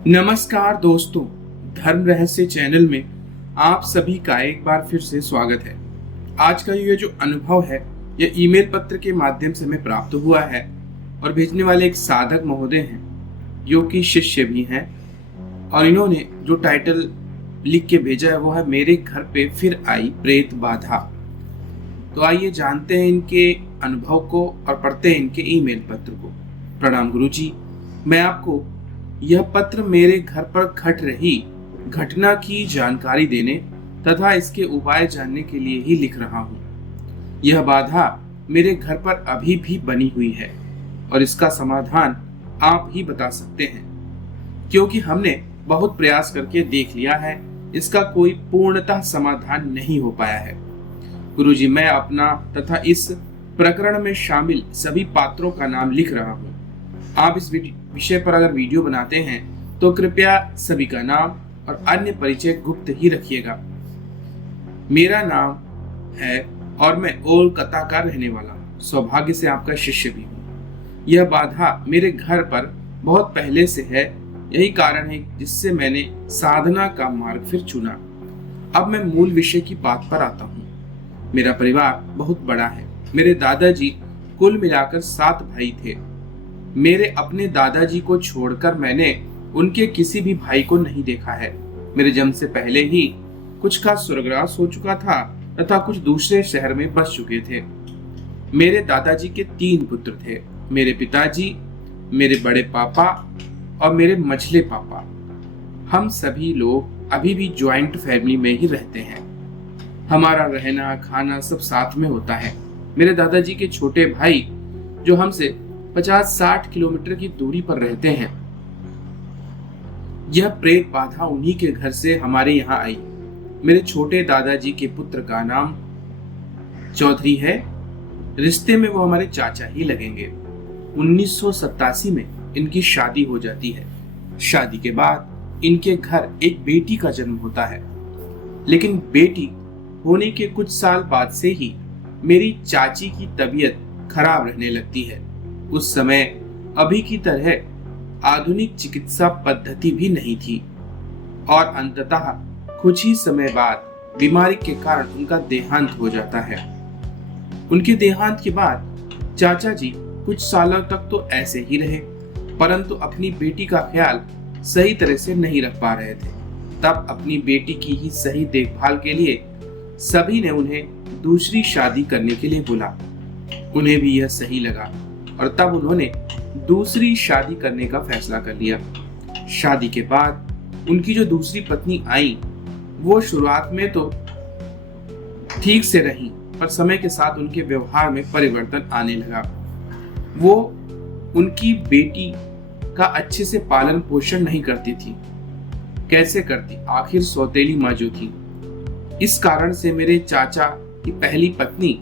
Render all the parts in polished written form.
नमस्कार दोस्तों, धर्म रहस्य चैनल में आप सभी का एक बार फिर से स्वागत है। आज का ये जो अनुभव है यह ईमेल पत्र के माध्यम से हमें प्राप्त हुआ है और भेजने वाले एक साधक महोदय हैं जो कि शिष्य भी हैं और इन्होंने जो टाइटल लिख के भेजा है वो है मेरे घर पे फिर आई प्रेत बाधा। तो आइए जानते हैं इनके अनुभव को और पढ़ते हैं इनके ईमेल पत्र को। प्रणाम गुरुजी, मैं आपको यह पत्र मेरे घर पर घट रही घटना की जानकारी देने तथा इसके उपाय जानने के लिए ही लिख रहा हूँ। यह बाधा मेरे घर पर अभी भी बनी हुई है और इसका समाधान आप ही बता सकते हैं, क्योंकि हमने बहुत प्रयास करके देख लिया है, इसका कोई पूर्णतः समाधान नहीं हो पाया है। गुरुजी, मैं अपना तथा इस प्रकरण में शामिल सभी पात्रों का नाम लिख रहा हूँ। आप इस विषय पर अगर वीडियो बनाते हैं तो कृपया सभी का नाम और अन्य परिचय गुप्त ही रखिएगा। मेरा नाम है और मैं कोलकाता का रहने वाला हूँ। सौभाग्य से आपका शिष्य भी हूँ। यह बाधा मेरे घर पर बहुत पहले से है, यही कारण है जिससे मैंने साधना का मार्ग फिर चुना। अब मैं मूल विषय की बात पर आता हूँ। मेरा परिवार बहुत बड़ा है। मेरे दादाजी कुल मिलाकर 7 भाई थे। मेरे अपने दादाजी को छोड़कर मैंने उनके किसी भी भाई को नहीं देखा है। मेरे जन्म से पहले ही कुछ का स्वर्गवास हो चुका था तथा कुछ दूसरे शहर में बस चुके थे। मेरे दादाजी के 3 पुत्र थे, मेरे पिताजी, मेरे बड़े पापा और मेरे मझले पापा। हम सभी लोग अभी भी ज्वाइंट फैमिली में ही रहते हैं। हमारा रहना खाना सब साथ में होता है। मेरे दादाजी के छोटे भाई जो हमसे 50-60 किलोमीटर की दूरी पर रहते हैं। यह प्रेत बाधा उन्हीं के घर से हमारे यहाँ आई। मेरे छोटे दादाजी के पुत्र का नाम चौधरी है। रिश्ते में वो हमारे चाचा ही लगेंगे। 1987 में इनकी शादी हो जाती है। शादी के बाद इनके घर एक बेटी का जन्म होता है, लेकिन बेटी होने के कुछ साल बाद से ही मेरी चाची की तबीयत खराब रहने लगती है। उस समय अभी की तरह आधुनिक चिकित्सा पद्धति भी नहीं थी और अंततः कुछ ही समय बाद बीमारी के कारण उनका देहांत हो जाता है। उनके देहांत के बाद चाचा जी कुछ सालों तक तो ऐसे ही रहे, परंतु अपनी बेटी का ख्याल सही तरह से नहीं रख पा रहे थे। तब अपनी बेटी की ही सही देखभाल के लिए सभी ने उन्हें दूसरी शादी करने के लिए बोला। उन्हें भी यह सही लगा और तब उन्होंने दूसरी शादी करने का फैसला कर लिया। शादी के बाद उनकी जो दूसरी पत्नी आई वो शुरुआत में तो ठीक से रही, पर समय के साथ उनके व्यवहार में परिवर्तन आने लगा। वो उनकी बेटी का अच्छे से पालन पोषण नहीं करती थी। कैसे करती, आखिर सौतेली माँ जो थी। इस कारण से मेरे चाचा की पहली पत्नी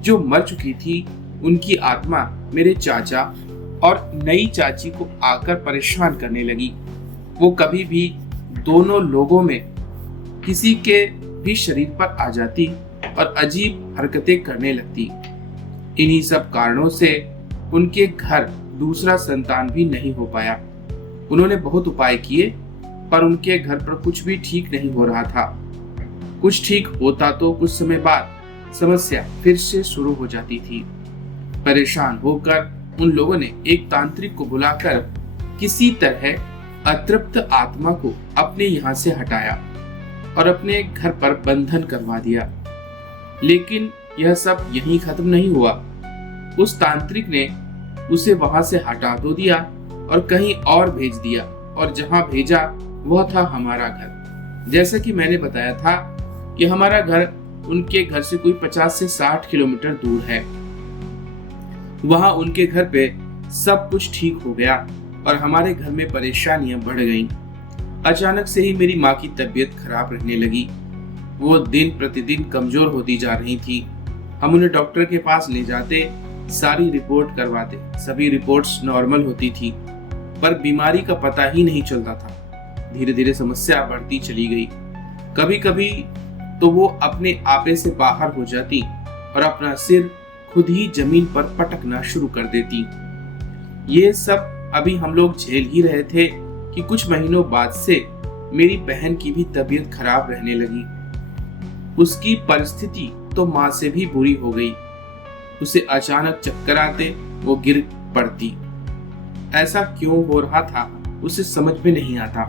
जो मर चुकी थी, उनकी आत्मा मेरे चाचा और नई चाची को आकर परेशान करने लगी। वो कभी भी दोनों लोगों में किसी के भी शरीर पर आ जाती और अजीब हरकतें करने लगती। इन्हीं सब कारणों से उनके घर दूसरा संतान भी नहीं हो पाया। उन्होंने बहुत उपाय किए, पर उनके घर पर कुछ भी ठीक नहीं हो रहा था। कुछ ठीक होता तो कुछ समय बाद समस्या फिर से शुरू हो जाती थी। परेशान होकर उन लोगों ने एक तांत्रिक को बुलाकर किसी तरह अतृप्त आत्मा को अपने यहाँ से हटाया और अपने घर पर बंधन करवा दिया। लेकिन यह सब यहीं खत्म नहीं हुआ। उस तांत्रिक ने उसे वहां से हटा तो दिया और कहीं और भेज दिया, और जहां भेजा वह था हमारा घर। जैसा कि मैंने बताया था कि हमारा घर उनके घर से कोई 50 से 60 किलोमीटर दूर है। वहां उनके घर पे सब कुछ ठीक हो गया और हमारे घर में परेशानियां बढ़ गईं। अचानक से ही मेरी माँ की तबीयत खराब रहने लगी। वो दिन प्रतिदिन कमजोर होती जा रही थी। हम उन्हें डॉक्टर के पास ले जाते, सारी रिपोर्ट करवाते। सभी रिपोर्ट्स नॉर्मल होती थी, पर बीमारी का पता ही नहीं चलता था। धीरे धीरे समस्या बढ़ती चली गई। कभी कभी तो वो अपने आपे से बाहर हो जाती और अपना सिर खुद ही जमीन पर पटकना शुरू कर देती। ये सब अभी हम लोग झेल ही रहे थे कि कुछ महीनों बाद से मेरी बहन की भी तबीयत खराब रहने लगी। उसकी परिस्थिति तो माँ से भी बुरी हो गई। उसे अचानक चक्कर आते, वो गिर पड़ती। ऐसा क्यों हो रहा था उसे समझ में नहीं आता।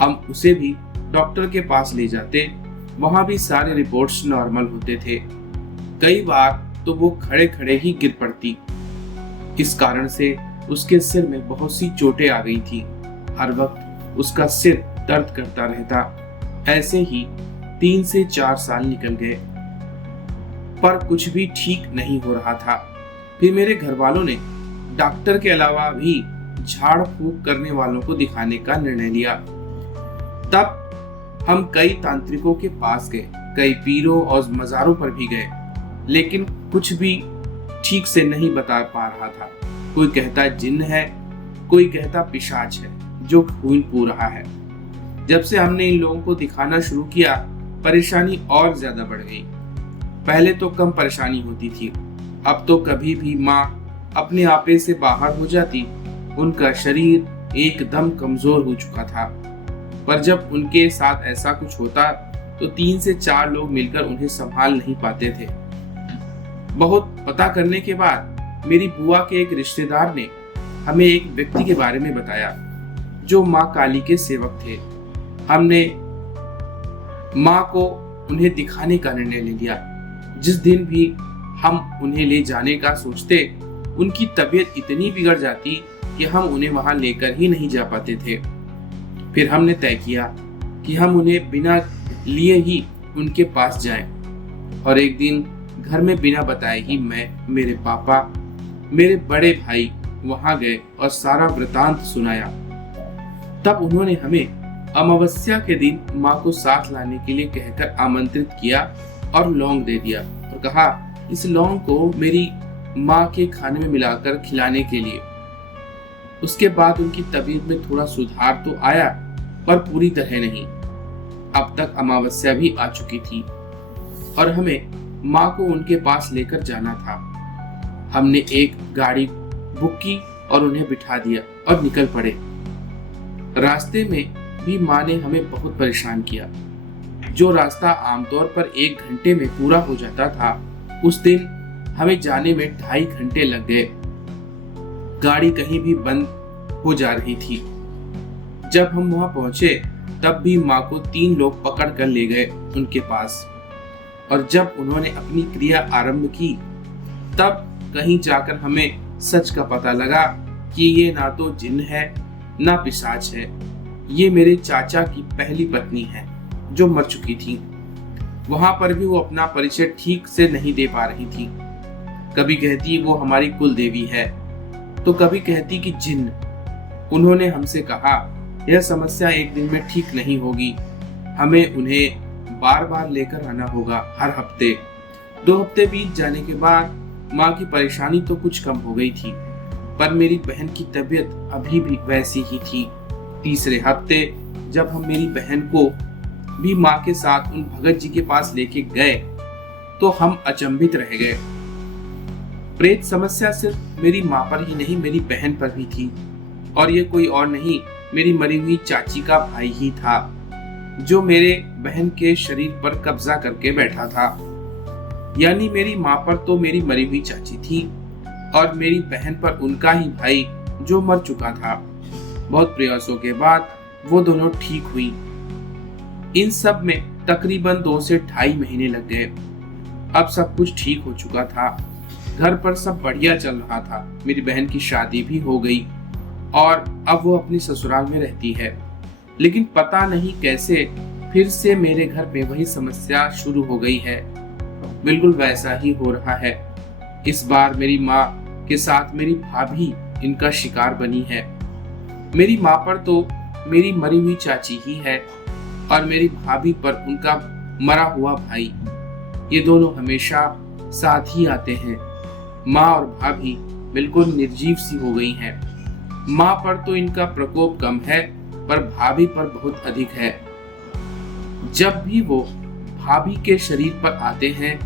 हम उसे भी डॉक्टर के पास ले जाते, वहां भी सारे रिपोर्ट्स नॉर्मल होते थे। कई बार तो वो खड़े खड़े ही गिर पड़ती। इस कारण से उसके सिर में बहुत सी चोटें आ गई थी। हर वक्त उसका सिर दर्द करता रहता। ऐसे ही 3 से 4 साल निकल गए, पर कुछ भी ठीक नहीं हो रहा था। फिर मेरे घर वालों ने डॉक्टर के अलावा भी झाड़ फूक करने वालों को दिखाने का निर्णय लिया। तब हम कई तांत्रिकों के पास गए, कई पीरों और मजारों पर भी गए, लेकिन कुछ भी ठीक से नहीं बता पा रहा था। कोई कहता जिन्न है, कोई कहता पिशाच है जो खून पू रहा है। जब से हमने इन लोगों को दिखाना शुरू किया, परेशानी और ज्यादा बढ़ गई। पहले तो कम परेशानी होती थी, अब तो कभी भी माँ अपने आपे से बाहर हो जाती। उनका शरीर एकदम कमजोर हो चुका था, पर जब उनके साथ ऐसा कुछ होता तो 3 से 4 लोग मिलकर उन्हें संभाल नहीं पाते थे। बहुत पता करने के बाद मेरी बुआ के एक रिश्तेदार ने हमें एक व्यक्ति के बारे में बताया जो माँ काली के सेवक थे। हमने माँ को उन्हें दिखाने का निर्णय ले लिया। जिस दिन भी हम उन्हें ले जाने का सोचते, उनकी तबीयत इतनी बिगड़ जाती कि हम उन्हें वहां लेकर ही नहीं जा पाते थे। फिर हमने तय किया कि हम उन्हें बिना लिए ही उनके पास जाएं। और एक दिन घर में बिना बताए ही मैं, मेरे पापा, मेरे बड़े भाई वहां गए और सारा वृतांत सुनाया। तब उन्होंने हमें अमावस्या के दिन माँ को साथ लाने के लिए कहकर आमंत्रित किया और लौंग दे दिया और कहा इस लौंग को मेरी माँ के खाने में मिलाकर खिलाने के लिए। उसके बाद उनकी तबीयत में थोड़ा सुधार तो आया, पर पूरी तरह नहीं। अब तक अमावस्या भी आ चुकी थी और हमें माँ को उनके पास लेकर जाना था। हमने एक गाड़ी बुक की और उन्हें बिठा दिया और निकल पड़े। रास्ते में भी माँ ने हमें बहुत परेशान किया। जो रास्ता आमतौर पर 1 घंटे में पूरा हो जाता था, उस दिन हमें जाने में 2.5 घंटे लग गए। गाड़ी कहीं भी बंद हो जा रही थी। जब हम वहां पहुंचे तब भी माँ को 3 लोग पकड़ कर ले गए उनके पास, और जब उन्होंने अपनी क्रिया आरंभ की तब कहीं जाकर हमें सच का पता लगा कि ये ना तो जिन्न है ना पिशाच है। ये मेरे चाचा की पहली पत्नी है जो मर चुकी थी। वहां पर भी वो अपना परिचय ठीक से नहीं दे पा रही थी। कभी कहती वो हमारी कुल देवी है, तो कभी कहती कि जिन्न। उन्होंने हमसे कहा यह समस्या एक दिन में ठीक नहीं होगी, हमें उन्हें बार बार लेकर आना होगा, हर हफ्ते। 2 हफ्ते बीत जाने के बाद माँ की परेशानी तो कुछ कम हो गई थी, पर मेरी बहन की तबीयत अभी भी वैसी ही थी। तीसरे हफ्ते जब हम मेरी बहन को भी माँ के साथ उन भगत जी के पास लेके गए तो हम अचंभित रह गए। प्रेत समस्या सिर्फ मेरी माँ पर ही नहीं, मेरी बहन पर भी थी, और ये कोई और नहीं, मेरी मरी हुई चाची का भाई ही था जो मेरे बहन के शरीर पर कब्जा करके बैठा था। यानी मेरी माँ पर तो मेरी मरी हुई चाची थी और मेरी बहन पर उनका ही भाई जो मर चुका था। बहुत प्रयासों के बाद वो दोनों ठीक हुई। इन सब में तकरीबन 2 से 2.5 महीने लग गए। अब सब कुछ ठीक हो चुका था, घर पर सब बढ़िया चल रहा था। मेरी बहन की शादी भी हो गई और अब वो अपनी ससुराल में रहती है। लेकिन पता नहीं कैसे फिर से मेरे घर पे वही समस्या शुरू हो गई है। बिल्कुल वैसा ही हो रहा है। इस बार मेरी माँ के साथ मेरी भाभी इनका शिकार बनी है। मेरी माँ पर तो मेरी मरी हुई चाची ही है और मेरी भाभी पर उनका मरा हुआ भाई। ये दोनों हमेशा साथ ही आते हैं। माँ और भाभी बिल्कुल निर्जीव सी हो गई हैं। माँ पर तो इनका प्रकोप कम है, पर भाभी पर बहुत अधिक है। जब भी वो भाभी के शरीर पर आते हैं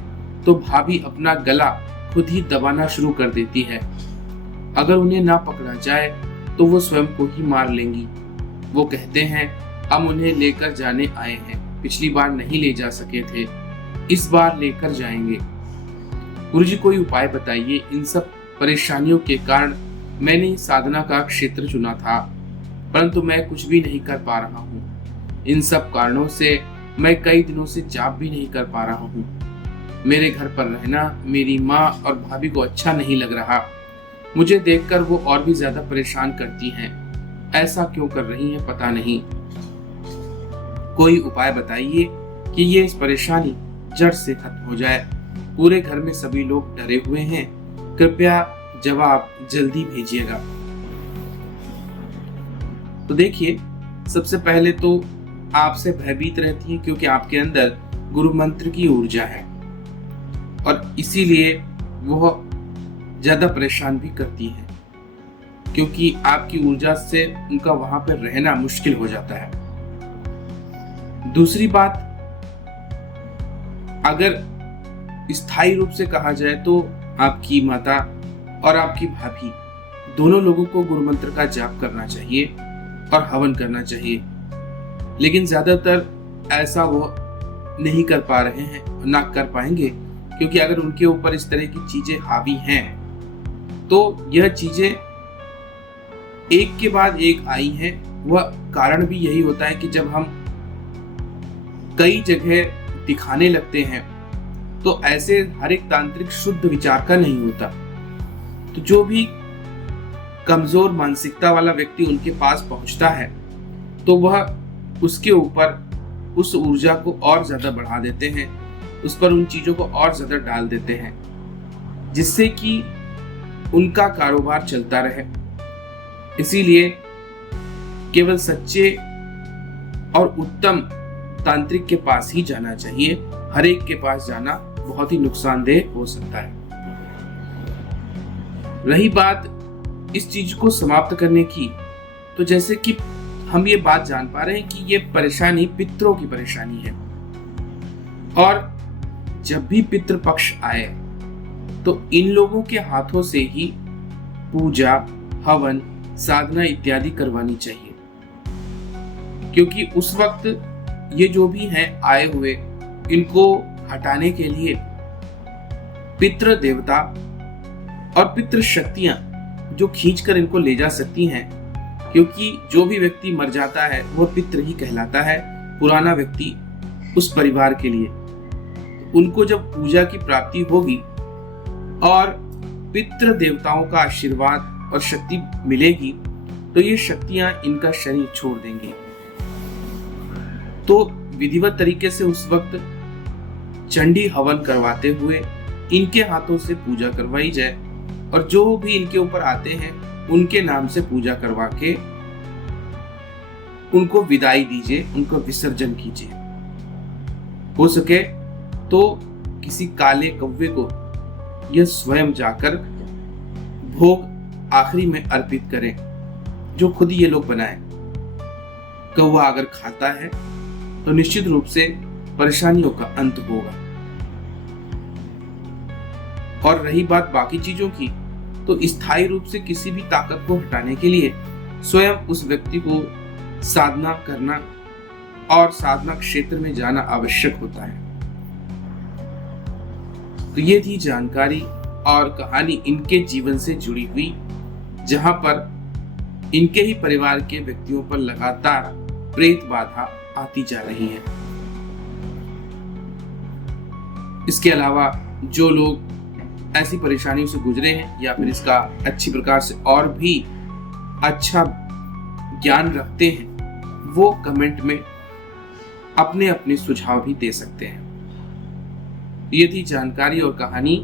तो भाभी अपना गला खुद ही दबाना शुरू कर देती है। अगर उन्हें ना पकड़ा जाए तो वो स्वयं को ही मार लेंगी। वो कहते हैं हम उन्हें लेकर जाने आए हैं, पिछली बार नहीं ले जा सके थे, इस बार लेकर जाएंगे। गुरुजी कोई उपाय बताइए, इन सब परेशानियों के कारण मैंने इस साधना का क्षेत्र चुना था, परंतु मैं कुछ भी नहीं कर पा रहा हूँ। इन सब कारणों से मैं कई दिनों से जाप भी नहीं कर पा रहा हूँ। मेरे घर पर रहना मेरी माँ और भाभी को अच्छा नहीं लग रहा। मुझे देखकर वो और भी ज्यादा परेशान करती हैं। ऐसा क्यों कर रही हैं पता नहीं। कोई उपाय बताइए कि ये इस परेशानी जड़ से खत्म हो जाए। पूरे घर में सभी लोग डरे हुए हैं, कृपया जवाब जल्दी भेजिएगा। तो देखिए, सबसे पहले तो आपसे भयभीत रहती है क्योंकि आपके अंदर गुरु मंत्र की ऊर्जा है और इसीलिए वह ज्यादा परेशान भी करती है, क्योंकि आपकी ऊर्जा से उनका वहां पर रहना मुश्किल हो जाता है। दूसरी बात, अगर स्थायी रूप से कहा जाए तो आपकी माता और आपकी भाभी दोनों लोगों को गुरु मंत्र का जाप करना चाहिए और हवन करना चाहिए, लेकिन ज्यादातर ऐसा वो नहीं कर पा रहे हैं, ना कर पाएंगे, क्योंकि अगर उनके ऊपर इस तरह की चीजें हावी हैं तो यह चीजें एक के बाद एक आई हैं। वह कारण भी यही होता है कि जब हम कई जगह दिखाने लगते हैं तो ऐसे हर एक तांत्रिक शुद्ध विचार का नहीं होता। तो जो भी कमजोर मानसिकता वाला व्यक्ति उनके पास पहुंचता है तो वह उसके ऊपर उस ऊर्जा को और ज्यादा बढ़ा देते हैं, उस पर उन चीजों को और ज्यादा डाल देते हैं, जिससे कि उनका कारोबार चलता रहे। इसीलिए केवल सच्चे और उत्तम तांत्रिक के पास ही जाना चाहिए। हर एक के पास जाना बहुत ही नुकसानदेह हो सकता है। रही बात इस चीज को समाप्त करने की, तो जैसे कि हम ये बात जान पा रहे हैं कि ये परेशानी पितरों की परेशानी है और जब भी पितृ पक्ष आए तो इन लोगों के हाथों से ही पूजा, हवन, साधना इत्यादि करवानी चाहिए, क्योंकि उस वक्त ये जो भी हैं आए हुए, इनको हटाने के लिए पितृ देवता और पितृ शक्तियां जो खींचकर इनको ले जा सकती हैं, क्योंकि जो भी व्यक्ति मर जाता है वह पितृ ही कहलाता है, पुराना व्यक्ति उस परिवार के लिए। उनको जब पूजा की प्राप्ति होगी और पितृ देवताओं का आशीर्वाद और शक्ति मिलेगी तो ये शक्तियां इनका शरीर छोड़ देंगी। तो विधिवत तरीके से उस वक्त चंडी हवन करवाते हुए इनके हाथों से पूजा करवाई जाए और जो भी इनके ऊपर आते हैं उनके नाम से पूजा करवा के उनको विदाई दीजिए, उनको विसर्जन कीजिए। हो सके तो किसी काले कौवे को यह स्वयं जाकर भोग आखिरी में अर्पित करें, जो खुद ही ये लोग बनाए। कौवा अगर खाता है तो निश्चित रूप से परेशानियों का अंत होगा। और रही बात बाकी चीजों की, तो स्थायी रूप से किसी भी ताकत को हटाने के लिए स्वयं उस व्यक्ति को साधना करना और साधना क्षेत्र में जाना आवश्यक होता है। तो ये थी जानकारी और कहानी इनके जीवन से जुड़ी हुई, जहां पर इनके ही परिवार के व्यक्तियों पर लगातार प्रेत बाधा आती जा रही है। इसके अलावा जो लोग ऐसी परेशानियों से गुजरे हैं या फिर इसका अच्छी प्रकार से और भी अच्छा ज्ञान रखते हैं, वो कमेंट में अपने अपने सुझाव भी दे सकते हैं। ये थी जानकारी और कहानी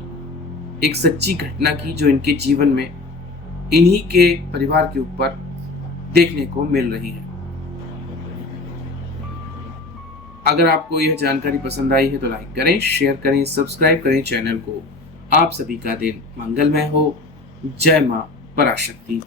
एक सच्ची घटना की, जो इनके जीवन में इन्हीं के परिवार के ऊपर देखने को मिल रही है। अगर आपको यह जानकारी पसंद आई है तो लाइक करें, शेयर करें, सब्सक्राइब करें चैनल को। आप सभी का दिन मंगलमय हो। जय मां पराशक्ति।